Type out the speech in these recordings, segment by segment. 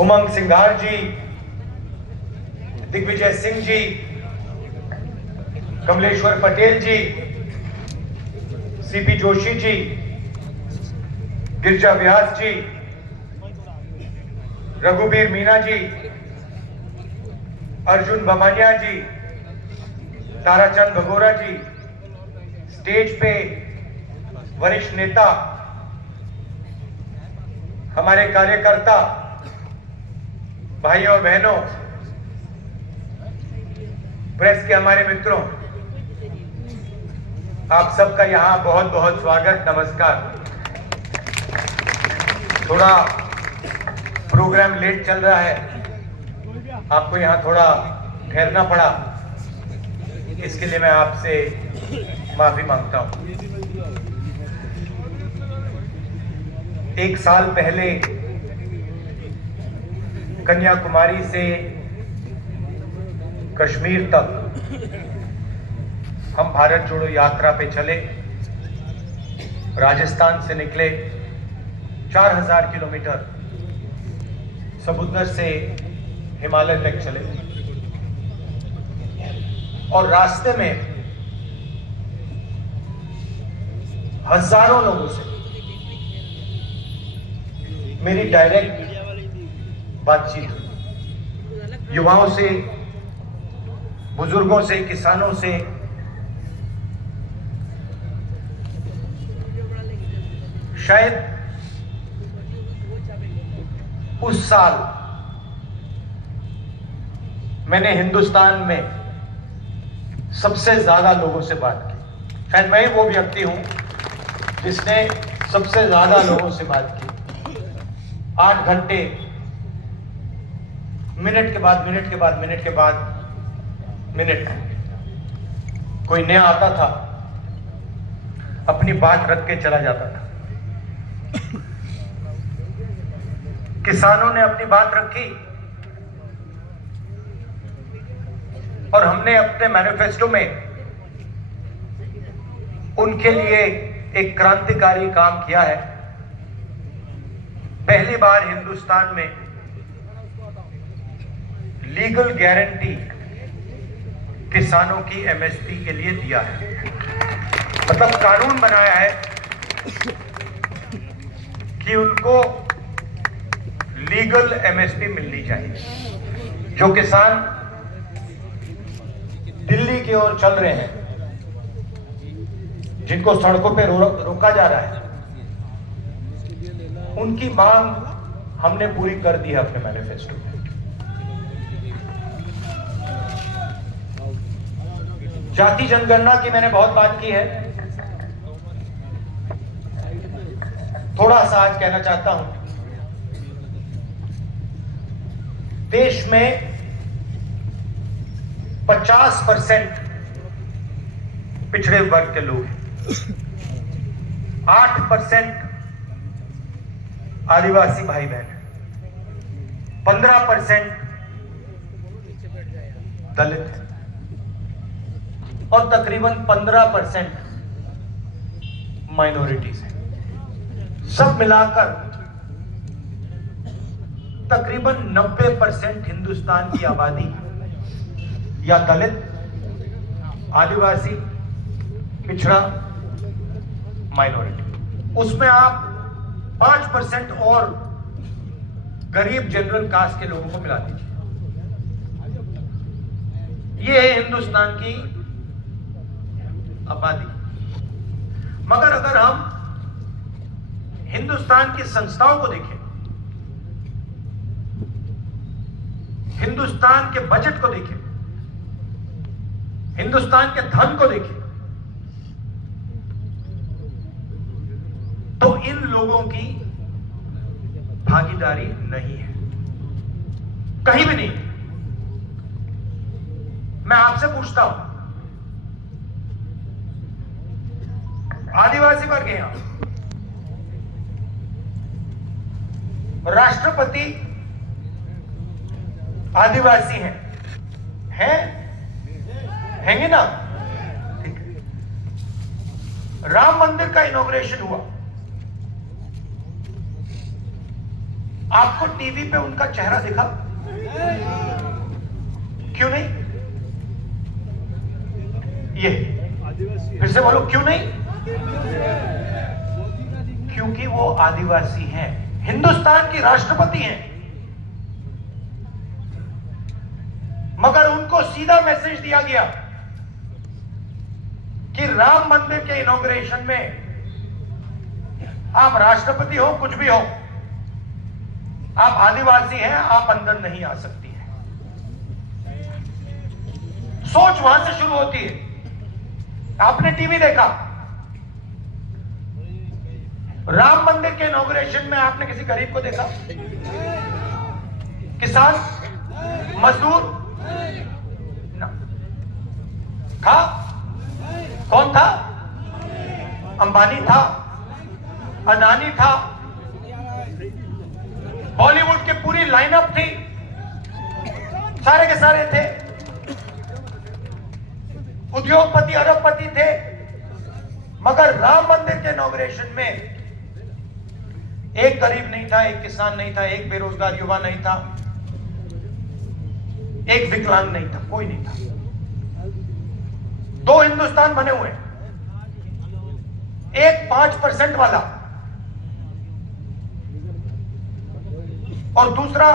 उमंग सिंघार जी, दिग्विजय सिंह जी, कमलेश्वर पटेल जी, CP Joshi ji, Girija Vyas जी, रघुबीर मीना जी, अर्जुन बमानिया जी, ताराचंद भगोरा जी, stage पे वरिष्ठ नेता, हमारे कार्यकर्ता भाइयों और बहनों, प्रेस के हमारे मित्रों, आप सबका यहां बहुत बहुत स्वागत, नमस्कार। थोड़ा प्रोग्राम लेट चल रहा है, आपको यहां थोड़ा ठहरना पड़ा, इसके लिए मैं आपसे माफी मांगता हूं। एक साल पहले कन्याकुमारी से कश्मीर तक हम भारत जोड़ो यात्रा पे चले। राजस्थान से निकले, 4000 किलोमीटर समुद्र से हिमालय तक चले और रास्ते में हजारों लोगों से मेरी डायरेक्ट बातचीत हुई। युवाओं से, बुजुर्गों से, किसानों से, शायद उस साल मैंने हिंदुस्तान में सबसे ज्यादा लोगों से बात की। शायद मैं ही वो व्यक्ति हूं जिसने सबसे ज्यादा लोगों से बात की। 8 घंटे, मिनट के बाद मिनट के बाद मिनट के बाद मिनट, कोई नया आता था, अपनी बात रख के चला जाता था। किसानों ने अपनी बात रखी और हमने अपने मैनिफेस्टो में उनके लिए एक क्रांतिकारी काम किया है। पहली बार हिंदुस्तान में लीगल गारंटी किसानों की एमएसपी के लिए दिया है। मतलब कानून बनाया है कि उनको लीगल एमएसपी मिलनी चाहिए। जो किसान दिल्ली की ओर चल रहे हैं, जिनको सड़कों पे रोका जा रहा है, उनकी मांग हमने पूरी कर दी है अपने मैनिफेस्टो में। जाति जनगणना की मैंने बहुत बात की है। थोड़ा सा आज कहना चाहता हूं। देश में 50% पिछड़े वर्ग के लोग हैं, 8% आदिवासी भाई बहन है, 15% दलित है और तकरीबन 15% माइनॉरिटीज है। सब मिलाकर तकरीबन 90% हिंदुस्तान की आबादी या दलित, आदिवासी, पिछड़ा, माइनॉरिटी। उसमें आप 5% और गरीब जनरल कास्ट के लोगों को मिला दीजिए। ये है हिंदुस्तान की आबादी। मगर अगर हम हिंदुस्तान की संस्थाओं को देखें, हिंदुस्तान के बजट को देखें, हिंदुस्तान के धन को देखें, तो इन लोगों की भागीदारी नहीं है, कहीं भी नहीं। मैं आपसे पूछता हूं, आदिवासी वर्ग हैं, राष्ट्रपति आदिवासी हैं हैंगे ना? ठीक है। राम मंदिर का इनॉग्रेशन हुआ, आपको टीवी पे उनका चेहरा दिखा? क्यों नहीं? ये फिर से बोलो, क्यों नहीं? क्योंकि वो आदिवासी हैं, हिंदुस्तान की राष्ट्रपति हैं, मगर उनको सीधा मैसेज दिया गया कि राम मंदिर के इनॉग्रेशन में आप राष्ट्रपति हो, कुछ भी हो, आप आदिवासी हैं, आप अंदर नहीं आ सकती हैं। सोच वहां से शुरू होती है। आपने टीवी देखा, राम मंदिर के इनॉग्रेशन में आपने किसी गरीब को देखा? किसान, मजदूर ना था? कौन था? अंबानी था, अदानी था, बॉलीवुड की पूरी लाइनअप थी, सारे के सारे थे, उद्योगपति अरबपति थे, मगर राम मंदिर के इनॉग्रेशन में एक गरीब नहीं था, एक किसान नहीं था, एक बेरोजगार युवा नहीं था, एक विकलांग नहीं था, कोई नहीं था। दो हिंदुस्तान बने हुए, एक 5% वाला और दूसरा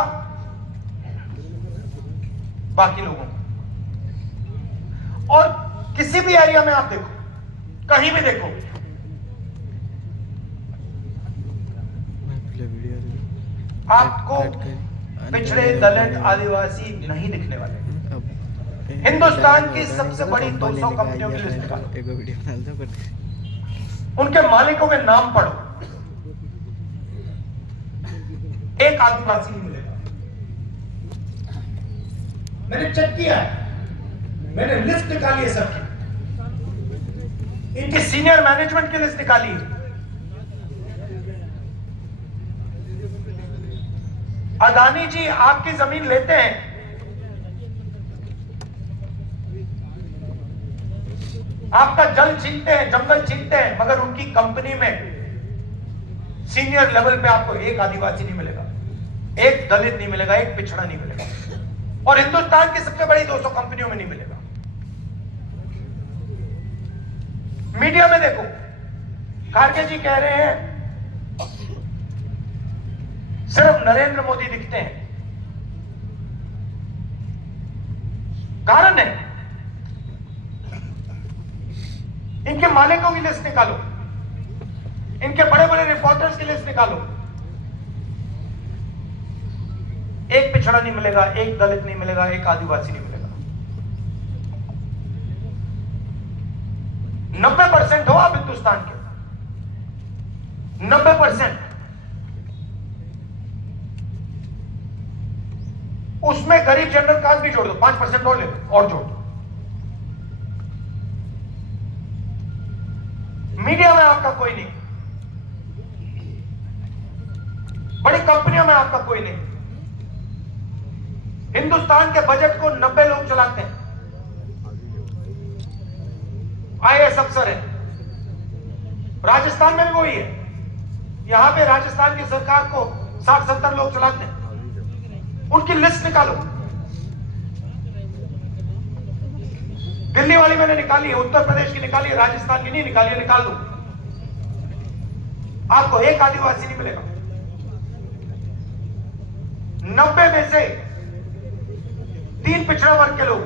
बाकी लोगों को। और किसी भी एरिया में आप देखो, कहीं भी देखो, आपको पिछड़े, दलित, आदिवासी नहीं दिखने वाले। हिंदुस्तान की सबसे बड़ी 200 कंपनियों की लिस्ट निकालो, उनके मालिकों के नाम पढ़ो, एक आदिवासी नहीं मिलेगा। मैंने चेक किया है, मैंने लिस्ट निकाली है सबकी, इनकी सीनियर मैनेजमेंट की लिस्ट निकाली है। अदानी जी आपकी जमीन लेते हैं, आपका जल छीनते हैं, जंगल छीनते हैं, मगर उनकी कंपनी में सीनियर लेवल पे आपको एक आदिवासी नहीं मिलेगा, एक दलित नहीं मिलेगा, एक पिछड़ा नहीं मिलेगा, और हिंदुस्तान की सबसे बड़ी 200 कंपनियों में नहीं मिलेगा। मीडिया में देखो, खारगे जी कह रहे हैं सिर्फ नरेंद्र मोदी दिखते हैं। कारण है, इनके मालिकों की लिस्ट निकालो, इनके बड़े बड़े रिपोर्टर्स की लिस्ट निकालो, एक पिछड़ा नहीं मिलेगा, एक दलित नहीं मिलेगा, एक आदिवासी नहीं मिलेगा। 90% हो आप हिंदुस्तान के, 90%। उसमें गरीब जनरल कास्ट भी जोड़ दो, 5% और ले लो, और जोड़ दो। मीडिया में आपका कोई नहीं, बड़ी कंपनियों में आपका कोई नहीं। हिंदुस्तान के बजट को 90 लोग चलाते हैं, आईएएस अफसर है। राजस्थान में भी वही है, यहां पे राजस्थान की सरकार को 60-70 लोग चलाते हैं। उनकी लिस्ट निकालो, दिल्ली वाली मैंने निकाली है, उत्तर प्रदेश की निकाली है, राजस्थान की नहीं निकाली है, निकाल दो। आपको एक आदिवासी नहीं मिलेगा। 90 में से 3 पिछड़ा वर्ग के लोग,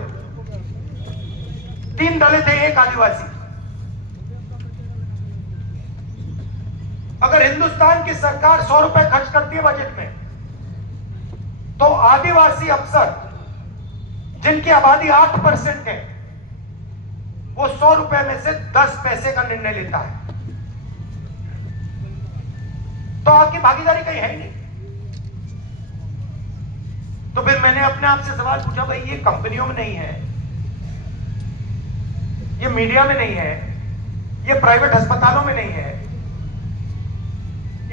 3 दलित है, एक आदिवासी। अगर हिंदुस्तान की सरकार 100 रुपए खर्च करती है बजट में, तो आदिवासी अफसर जिनकी आबादी 8% है, वो 100 रुपए में से 10 पैसे का निर्णय लेता है। तो आपकी भागीदारी कहीं है ही नहीं। तो फिर मैंने अपने आप से सवाल पूछा, भाई ये कंपनियों में नहीं है, ये मीडिया में नहीं है, ये प्राइवेट अस्पतालों में नहीं है,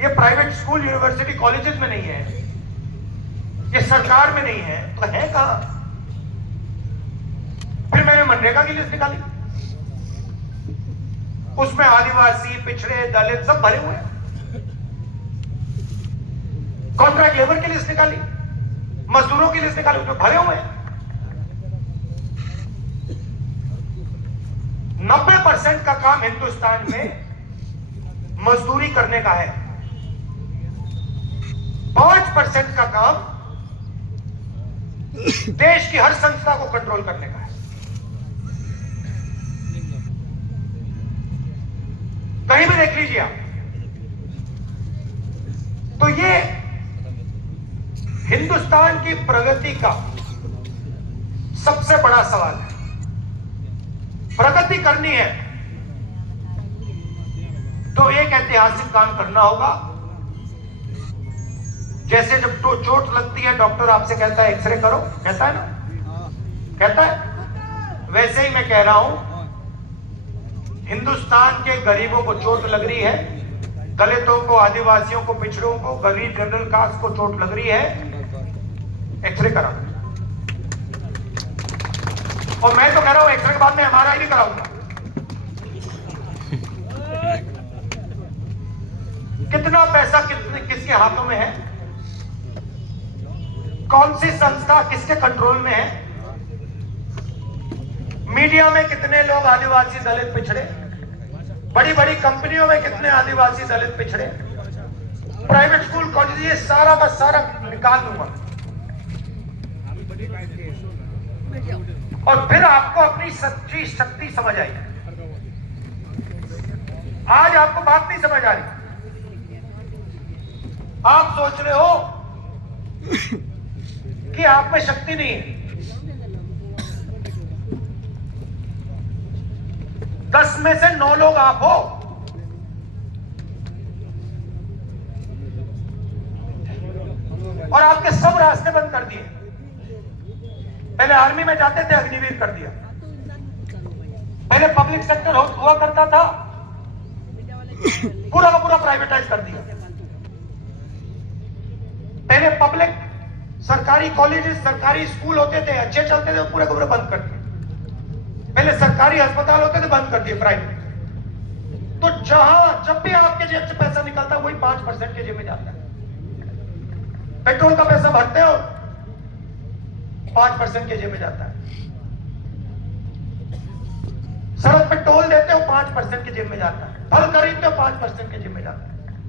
ये प्राइवेट स्कूल, यूनिवर्सिटी, कॉलेजेस में नहीं है, ये सरकार में नहीं है, तो है कहां? फिर मैंने मनरेगा की लिस्ट निकाली, उसमें आदिवासी, पिछड़े, दलित सब भरे हुए हैं। कॉन्ट्रैक्ट लेबर की लिस्ट निकाली, मजदूरों की लिस्ट निकाली, उसमें भरे हुए हैं। 90% का काम हिंदुस्तान में मजदूरी करने का है, 5% का काम देश की हर संस्था को कंट्रोल करने का है। कहीं भी देख लीजिए आप। तो ये हिंदुस्तान की प्रगति का सबसे बड़ा सवाल है। प्रगति करनी है तो एक ऐतिहासिक काम करना होगा। जैसे जब तो चोट लगती है, डॉक्टर आपसे कहता है एक्सरे करो, कहता है ना, कहता है। वैसे ही मैं कह रहा हूं, हिंदुस्तान के गरीबों को चोट लग रही है, दलितों को, आदिवासियों को, पिछड़ों को, गरीब जनरल कास्ट को चोट लग रही है, एक्सरे कराओ। और मैं तो कह रहा हूं एक्सरे के बाद में एमआरआई भी कराऊंगा। कितना पैसा किसके हाथों में है, कौन सी संस्था किसके कंट्रोल में है, मीडिया में कितने लोग आदिवासी, दलित, पिछड़े, बड़ी बड़ी कंपनियों में कितने आदिवासी, दलित, पिछड़े, प्राइवेट स्कूल, कॉलेज, ये सारा का सारा निकाल दूंगा। और फिर आपको अपनी सच्ची शक्ति समझ आएगी। आज आपको बात नहीं समझ आ रही। आप सोच रहे हो कि आप में शक्ति नहीं है। 10 में से 9 लोग आप हो। और आपके सब रास्ते बंद कर दिए। पहले आर्मी में जाते थे, अग्निवीर कर दिया। पहले पब्लिक सेक्टर हुआ करता था, पूरा का पूरा प्राइवेटाइज कर दिया। पहले पब्लिक सरकारी कॉलेजेस, सरकारी स्कूल होते थे, अच्छे चलते थे, पूरे को पूरे बंद कर दिए। पहले सरकारी अस्पताल होते थे, बंद कर दिए प्राइवेट। तो जब भी आपके जेब से पैसा निकलता है, वही 5% के जेब में जाता है। पेट्रोल का पैसा भरते हो, 5% के जेब में जाता है। सड़क पे टोल देते हो, 5% के जेब में जाता है। फल खरीदते हो, 5% के जेब में जाता है।